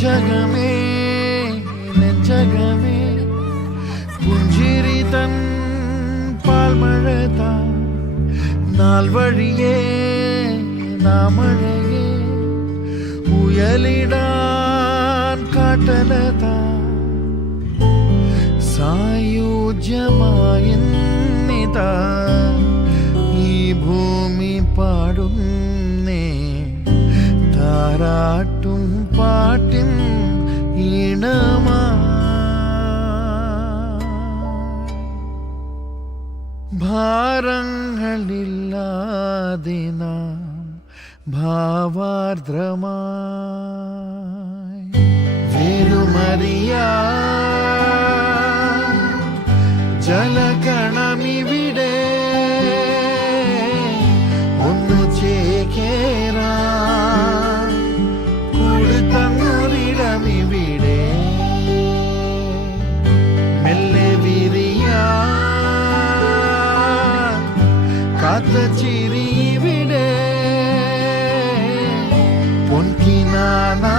നെഞ്ചകമേ നെഞ്ചകമേ പുഞ്ചിരി തൻ പാൽമഴതാ നാൾ വഴിയേ നാമഴകേ ഉയലിടാൻ കാട്ടലതാ സായുജ്യമായിന്നിതാ. ഈ ഭൂമി പാടുന്നേ താരാട്ടും പാട്ടിൻ ഈണമാ. ഭാരങ്ങളില്ലാതെ നാം ഭാവാർദ്രമായി വേരുമറിയാ. ജലകണമിവിടെ காற்ற சிறிவிடே பொன்கினானா